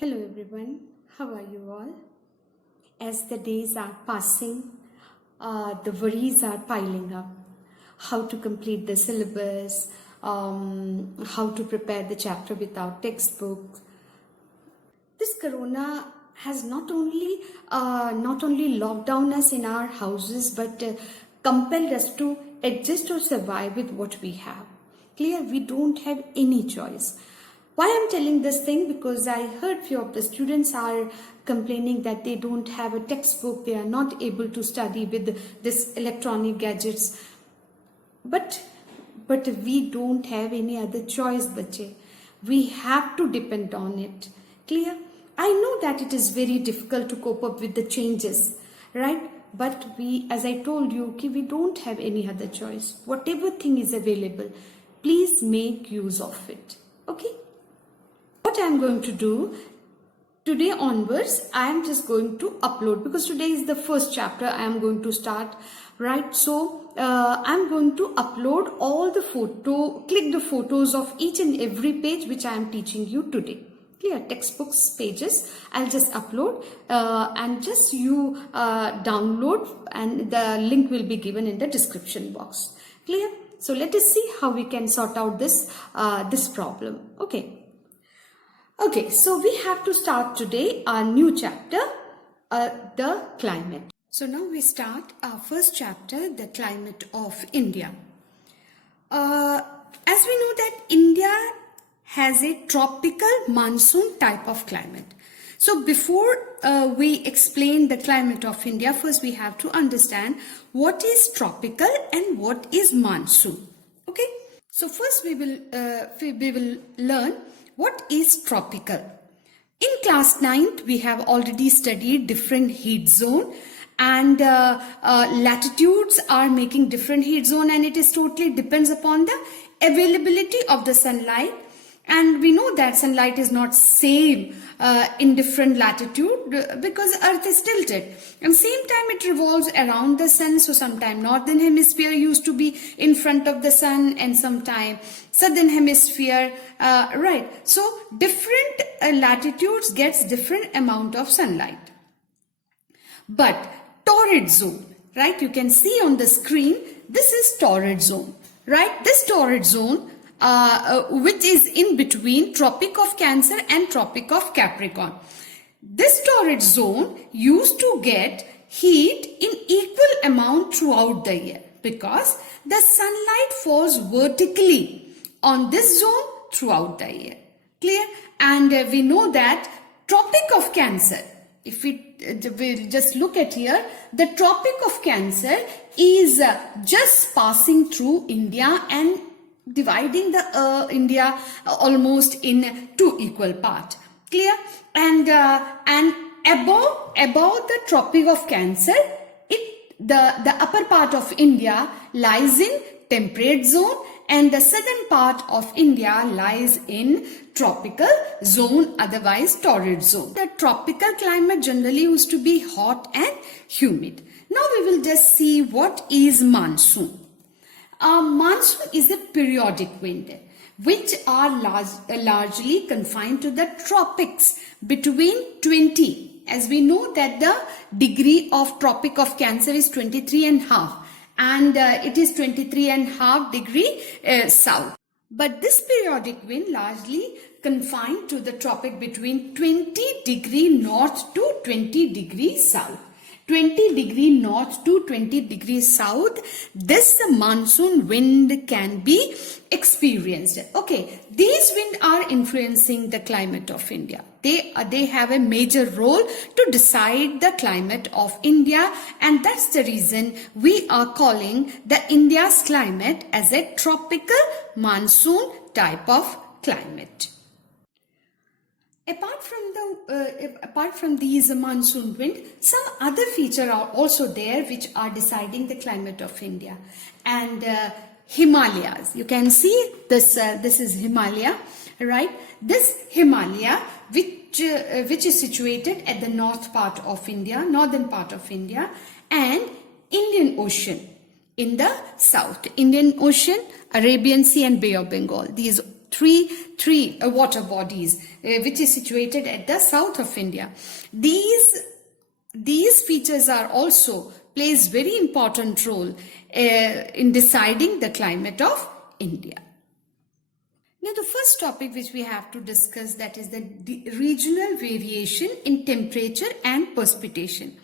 Hello everyone, how are you all? As the days are passing, the worries are piling up. How to complete the syllabus, how to prepare the chapter without textbook. This corona has not only locked down us in our houses but compelled us to adjust or survive with what we have. Clear, we don't have any choice. Why I'm telling this thing? Because I heard few of the students are complaining that they don't have a textbook, they are not able to study with this electronic gadgets. But we don't have any other choice, bache. We have to depend on it. Clear? I know that it is very difficult to cope up with the changes, right? But we, as I told you, we don't have any other choice. Whatever thing is available, please make use of it. Okay? What I am going to do today onwards, I am just going to upload, because today is the first chapter I am going to start, right? So I am going to upload all the click the photos of each and every page which I am teaching you today. Clear? Textbooks pages I'll just upload and just you download, and the link will be given in the description box. Clear? So let us see how we can sort out this problem. Okay, so we have to start today our new chapter, the climate. So now we start our first chapter, the climate of India. As we know that India has a tropical monsoon type of climate. So before we explain the climate of India, first we have to understand what is tropical and what is monsoon. Okay, so first we will learn what is tropical. In class 9th, we have already studied different heat zone, and latitudes are making different heat zone, and it is totally depends upon the availability of the sunlight. And we know that sunlight is not same in different latitude because Earth is tilted. And same time it revolves around the sun. So sometime northern hemisphere used to be in front of the sun, and sometime southern hemisphere, right? So different latitudes gets different amount of sunlight. But torrid zone, right? You can see on the screen, this is torrid zone, right? This torrid zone which is in between Tropic of Cancer and Tropic of Capricorn. This torrid zone used to get heat in equal amount throughout the year because the sunlight falls vertically on this zone throughout the year. Clear? And we know that Tropic of Cancer, if we will just look at here, the Tropic of Cancer is just passing through India and dividing the India almost in two equal parts. Clear? And above the Tropic of Cancer, the upper part of India lies in temperate zone, and the southern part of India lies in tropical zone, otherwise torrid zone. The tropical climate generally used to be hot and humid. Now we will just see what is monsoon. Monsoon is a periodic wind which are largely confined to the tropics between 20. As we know that the degree of Tropic of Cancer is 23.5, and it is 23.5 degree south. But this periodic wind largely confined to the tropic between 20 degree north to 20 degree south. 20 degree north to 20 degrees south, this monsoon wind can be experienced. Okay, these winds are influencing the climate of India. They have a major role to decide the climate of India, and that's the reason we are calling the India's climate as a tropical monsoon type of climate. Apart from these monsoon wind, some other features are also there which are deciding the climate of India. And Himalayas, you can see this. This is Himalaya, right? This Himalaya, which is situated at the northern part of India, and Indian Ocean in the south. Indian Ocean, Arabian Sea, and Bay of Bengal. These three water bodies, which is situated at the south of India. These features are also plays very important role in deciding the climate of India. Now, the first topic which we have to discuss, that is the regional variation in temperature and precipitation.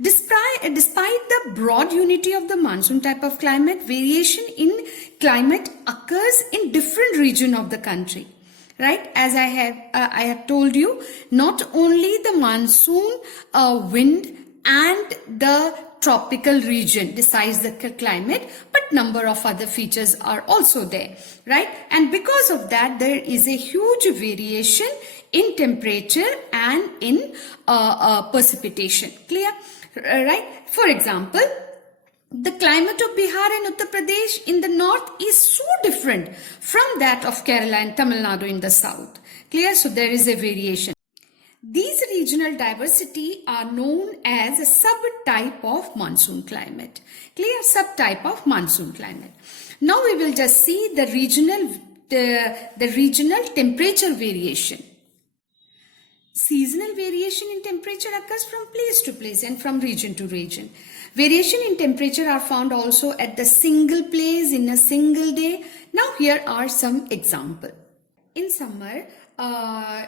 Despite the broad unity of the monsoon type of climate, variation in climate occurs in different regions of the country. Right, as I have told you, not only the monsoon wind and the tropical region decides the climate, but number of other features are also there, right? And because of that, there is a huge variation in temperature and in precipitation. Clear? Right? For example, the climate of Bihar and Uttar Pradesh in the north is so different from that of Kerala and Tamil Nadu in the south. Clear? So there is a variation. These regional diversity are known as a subtype of monsoon climate. Clear? Subtype of monsoon climate. Now we will just see the regional temperature variation. Seasonal variation in temperature occurs from place to place and from region to region. Variation in temperature are found also at the single place in a single day. Now here are some examples. In summer,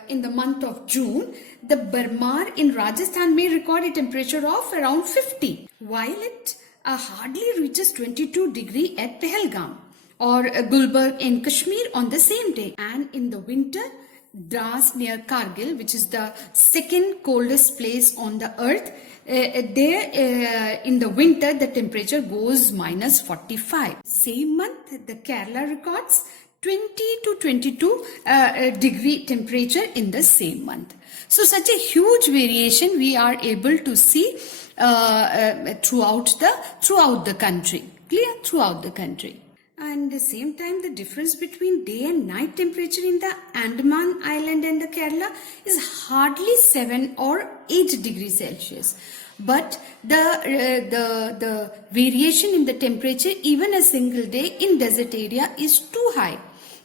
in the month of June, the Barmar in Rajasthan may record a temperature of around 50, while it hardly reaches 22 degrees at Pahalgam or Gulbarg in Kashmir on the same day. And in the winter, Dras near Kargil, which is the second coldest place on the earth, there in the winter the temperature goes minus 45. Same month, the Kerala records 20 to 22 degree temperature in the same month. So such a huge variation we are able to see throughout the country. Clear? Throughout the country. And at the same time, the difference between day and night temperature in the Andaman Island and the Kerala is hardly 7 or 8 degrees Celsius. But the variation in the temperature even a single day in desert area is too high.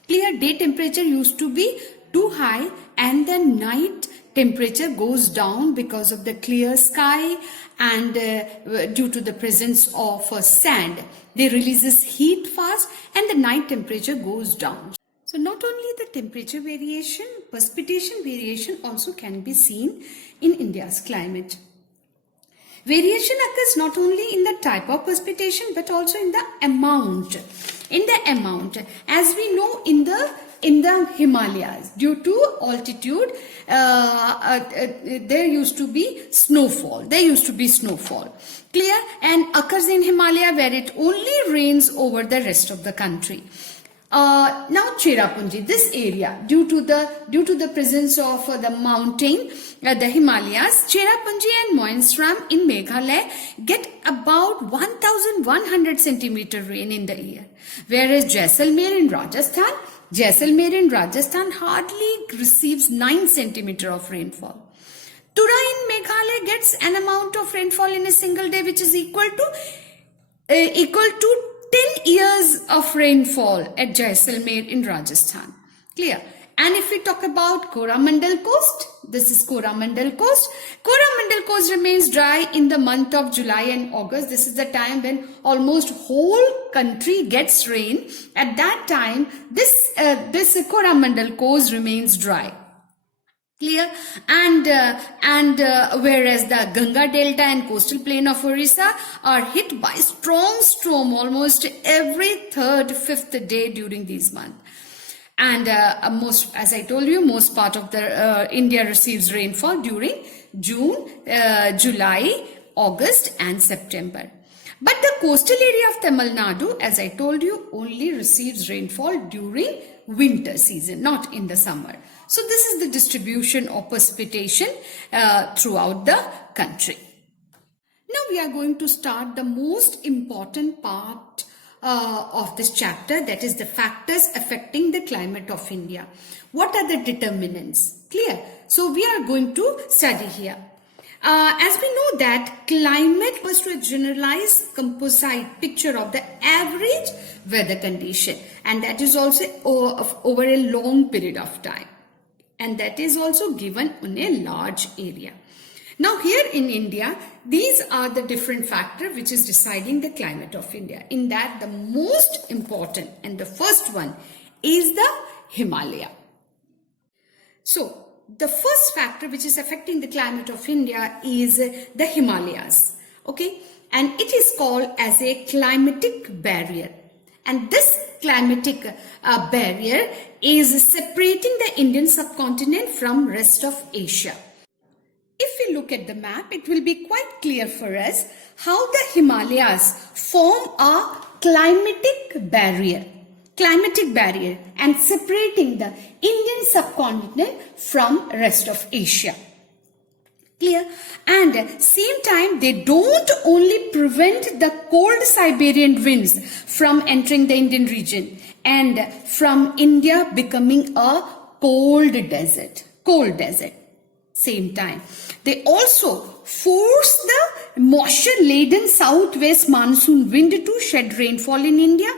Clear? Day temperature used to be too high and the night temperature goes down because of the clear sky and due to the presence of sand. They releases heat fast and the night temperature goes down. So not only the temperature variation, precipitation variation also can be seen in India's climate. Variation occurs not only in the type of precipitation but also in the amount. As we know, in the Himalayas, due to altitude, there used to be snowfall. Clear? And occurs in Himalaya where it only rains over the rest of the country. Now Cherrapunji, this area, due to the presence of the mountain, the Himalayas, Cherrapunji and Moinsram in Meghalaya get about 1,100 centimeter rain in the year, whereas Jaisalmer in Rajasthan hardly receives 9 centimeter of rainfall. Tura in Meghalaya gets an amount of rainfall in a single day which is equal to 10 years of rainfall at Jaisalmer in Rajasthan. Clear? And if we talk about Coromandel Coast, this is Coromandel Coast. Coromandel Coast remains dry in the month of July and August. This is the time when almost whole country gets rain. At that time, this Coromandel Coast remains dry. Clear? And whereas the Ganga Delta and coastal plain of Orissa are hit by strong storm almost every 3rd, 5th day during these months. And as I told you, most part of the India receives rainfall during June, July, August and September. But the coastal area of Tamil Nadu, as I told you, only receives rainfall during winter season, not in the summer. So this is the distribution of precipitation throughout the country. Now we are going to start the most important part of this chapter, that is the factors affecting the climate of India. What are the determinants? Clear? So we are going to study here. As we know that climate was to a generalized composite picture of the average weather condition, and that is also over a long period of time, and that is also given on a large area. Now here in India, these are the different factors which is deciding the climate of India. In that, the most important and the first one is the Himalaya. So the first factor which is affecting the climate of India is the Himalayas, okay, and it is called as a climatic barrier, and this climatic barrier is separating the Indian subcontinent from rest of Asia. If we look at the map, it will be quite clear for us how the Himalayas form a climatic barrier and separating the Indian subcontinent from rest of Asia. Clear? And same time, they don't only prevent the cold Siberian winds from entering the Indian region and from India becoming a cold desert. Same time, they also force the moisture-laden southwest monsoon wind to shed rainfall in India,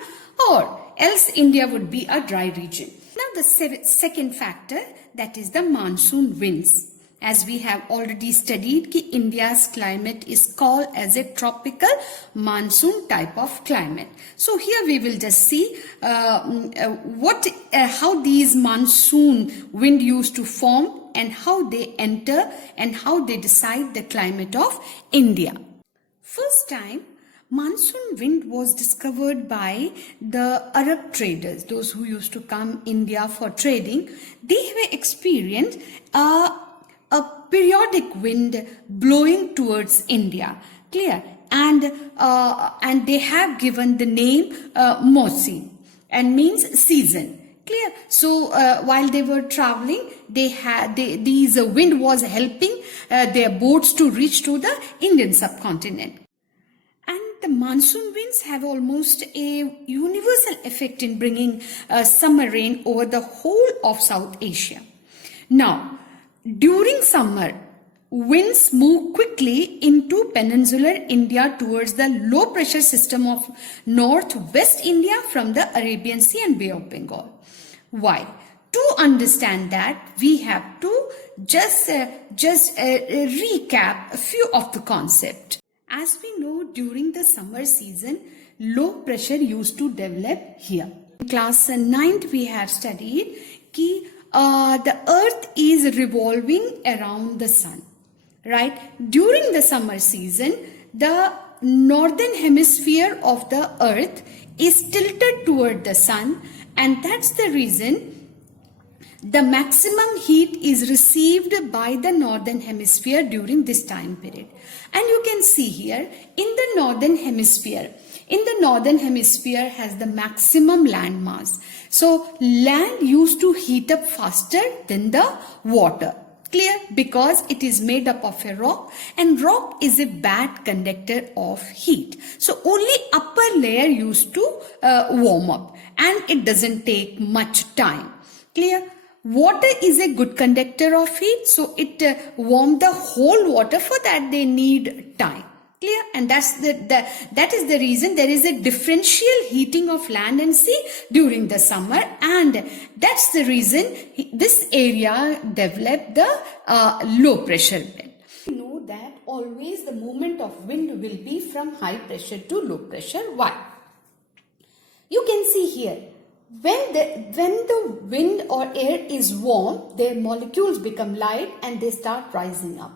or else India would be a dry region. Now the second factor, that is the monsoon winds. As we have already studied, India's climate is called as a tropical monsoon type of climate. So here we will just see how these monsoon wind used to form and how they enter and how they decide the climate of India. First time, monsoon wind was discovered by the Arab traders, those who used to come India for trading. They have experienced a periodic wind blowing towards India. Clear? And they have given the name monsoon and means season. Clear? So while they were traveling, these wind was helping their boats to reach to the Indian subcontinent. And the monsoon winds have almost a universal effect in bringing summer rain over the whole of South Asia. Now, during summer, winds move quickly into peninsular India towards the low pressure system of northwest India from the Arabian Sea and Bay of Bengal. Why? To understand that, we have to just recap a few of the concepts. As we know, during the summer season, low pressure used to develop here. In class 9, we have studied that the earth is revolving around the sun, right? During the summer season, the northern hemisphere of the earth is tilted toward the sun, and that's the reason the maximum heat is received by the northern hemisphere during this time period. And you can see here in the northern hemisphere has the maximum land mass. So land used to heat up faster than the water. Clear? Because it is made up of a rock, and rock is a bad conductor of heat. So only upper layer used to warm up, and it doesn't take much time. Clear? Water is a good conductor of heat, so it warms the whole water. For that they need time. Clear? And that is the reason there is a differential heating of land and sea during the summer, and that's the reason this area developed the low pressure wind. You know that always the movement of wind will be from high pressure to low pressure. Why? You can see here, when the wind or air is warm, their molecules become light and they start rising up.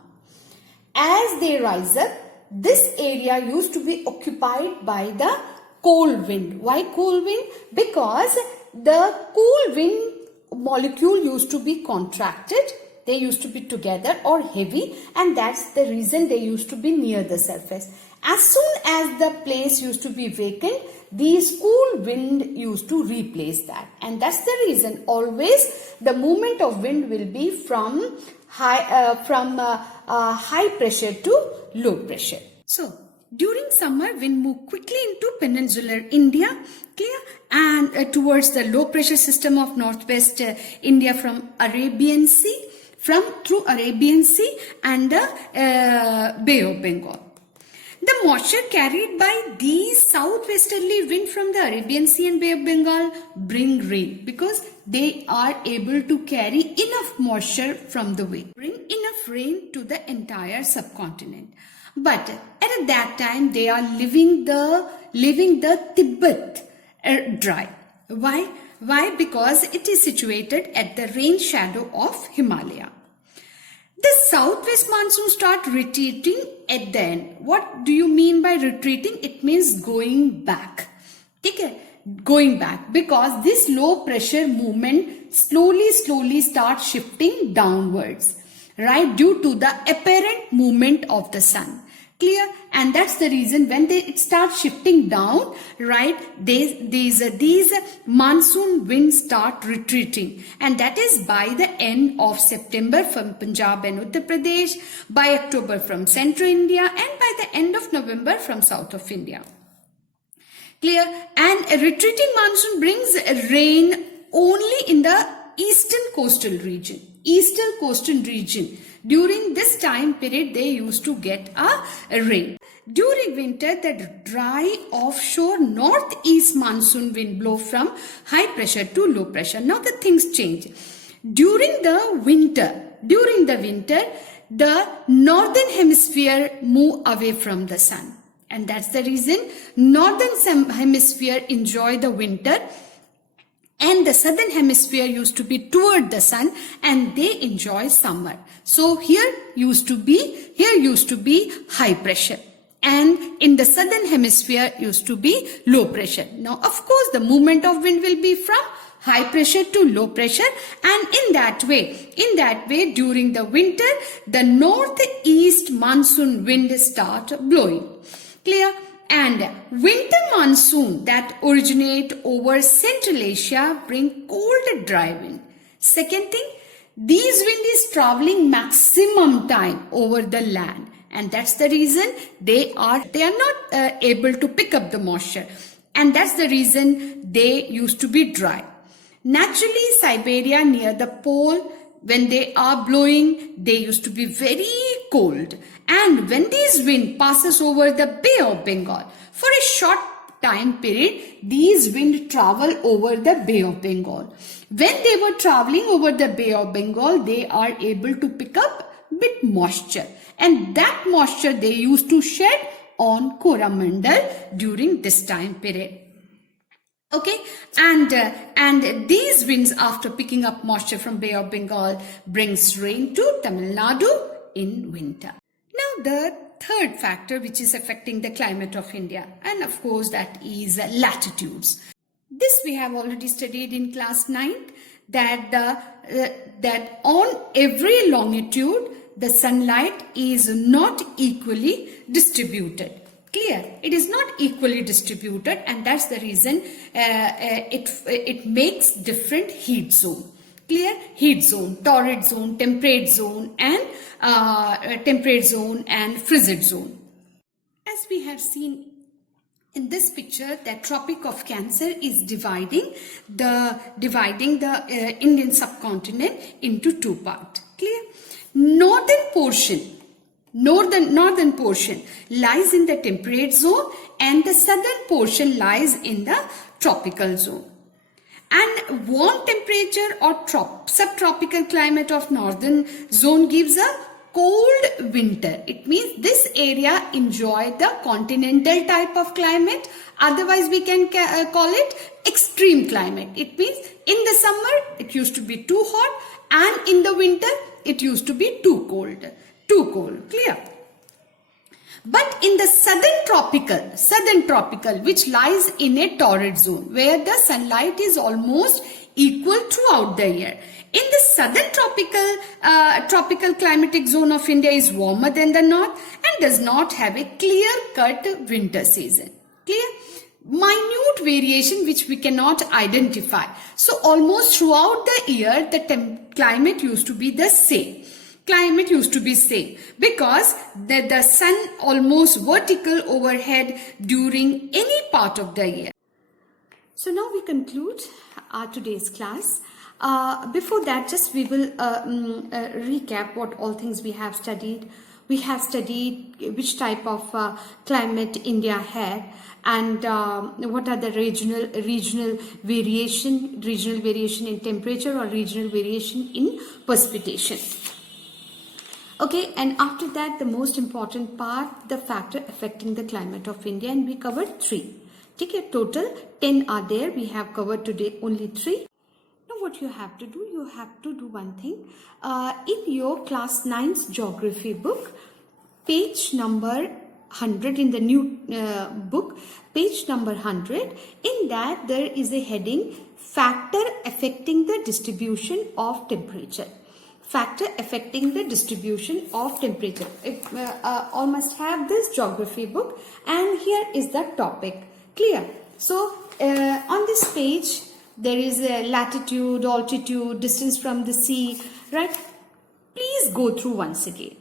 As they rise up, this area used to be occupied by the cold wind. Why cold wind? Because the cool wind molecule used to be contracted. They used to be together or heavy, and that's the reason they used to be near the surface. As soon as the place used to be vacant, these cool wind used to replace that, and that's the reason always the movement of wind will be from high pressure to low pressure. So during summer, wind move quickly into peninsular India, clear, and towards the low pressure system of northwest India from Arabian Sea. through Arabian Sea and the Bay of Bengal. The moisture carried by these southwesterly wind from the Arabian Sea and Bay of Bengal bring rain, because they are able to carry enough moisture from the wind, bring enough rain to the entire subcontinent. But at that time they are leaving the Tibet dry. Why? Because it is situated at the rain shadow of Himalaya. The southwest monsoon start retreating at the end. What do you mean by retreating? It means going back. Okay? Going back, because this low pressure movement slowly starts shifting downwards, right, due to the apparent movement of the sun. Clear? And that's the reason when it starts shifting down, right, these monsoon winds start retreating, and that is by the end of September from Punjab and Uttar Pradesh, by October from central India, and by the end of November from south of India. Clear? And a retreating monsoon brings rain only in the eastern coastal region. During this time period, they used to get a rain. During winter, the dry offshore northeast monsoon wind blow from high pressure to low pressure. Now the things change. During the winter, the northern hemisphere move away from the sun. And that's the reason northern hemisphere enjoy the winter, and the southern hemisphere used to be toward the sun and they enjoy summer. So here used to be high pressure, and in the southern hemisphere used to be low pressure. Now of course the movement of wind will be from high pressure to low pressure, and in that way during the winter the northeast monsoon wind start blowing. Clear? And winter monsoon that originate over Central Asia bring cold dry wind. Second thing, these wind is traveling maximum time over the land, and that's the reason they are not able to pick up the moisture, and that's the reason they used to be dry. Naturally, Siberia near the pole, when they are blowing, they used to be very cold. And when this wind passes over the Bay of Bengal, for a short time period, these wind travel over the Bay of Bengal. When they were traveling over the Bay of Bengal, they are able to pick up bit moisture. And that moisture they used to shed on Coromandel during this time period. Okay, and these winds, after picking up moisture from Bay of Bengal, brings rain to Tamil Nadu in winter. Now the third factor which is affecting the climate of India, and of course that is latitudes. This we have already studied in class 9, that on every longitude the sunlight is not equally distributed. Clear? It is not equally distributed, and that's the reason it makes different heat zone. Clear? Heat zone, torrid zone, temperate zone, and frigid zone. As we have seen in this picture, that Tropic of Cancer is dividing the Indian subcontinent into two parts. Clear? Northern portion lies in the temperate zone, and the southern portion lies in the tropical zone. And warm temperature or subtropical climate of northern zone gives a cold winter. It means this area enjoy the continental type of climate. Otherwise we can call it extreme climate. It means in the summer it used to be too hot, and in the winter it used to be too cold. Clear? But in the southern tropical, which lies in a torrid zone, where the sunlight is almost equal throughout the year. In the southern tropical climatic zone of India is warmer than the north and does not have a clear-cut winter season. Clear? Minute variation which we cannot identify. So almost throughout the year, the climate used to be the same. Because the sun almost vertical overhead during any part of the year. So now we conclude our today's class. Before that, just we will recap what all things we have studied. We have studied which type of climate India had, and what are the regional variation in temperature or regional variation in precipitation. Okay, and after that, the most important part, the factor affecting the climate of India, and we covered 3. Take a total 10 are there. We have covered today only 3. Now what you have to do, you have to do one thing. In your class 9's geography book, page number 100 in the new book, page number 100, in that there is a heading, factor affecting the distribution of temperature. Factor affecting the distribution of temperature. All must have this geography book, and here is the topic. Clear? So on this page there is a latitude, altitude, distance from the sea, right? Please go through once again.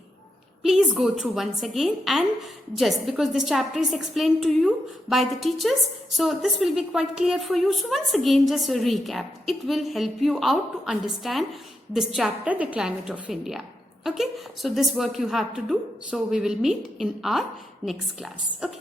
Please go through once again, and just because this chapter is explained to you by the teachers, so this will be quite clear for you. So once again, just a recap. It will help you out to understand this chapter, the climate of India. Okay, so this work you have to do. So we will meet in our next class. Okay.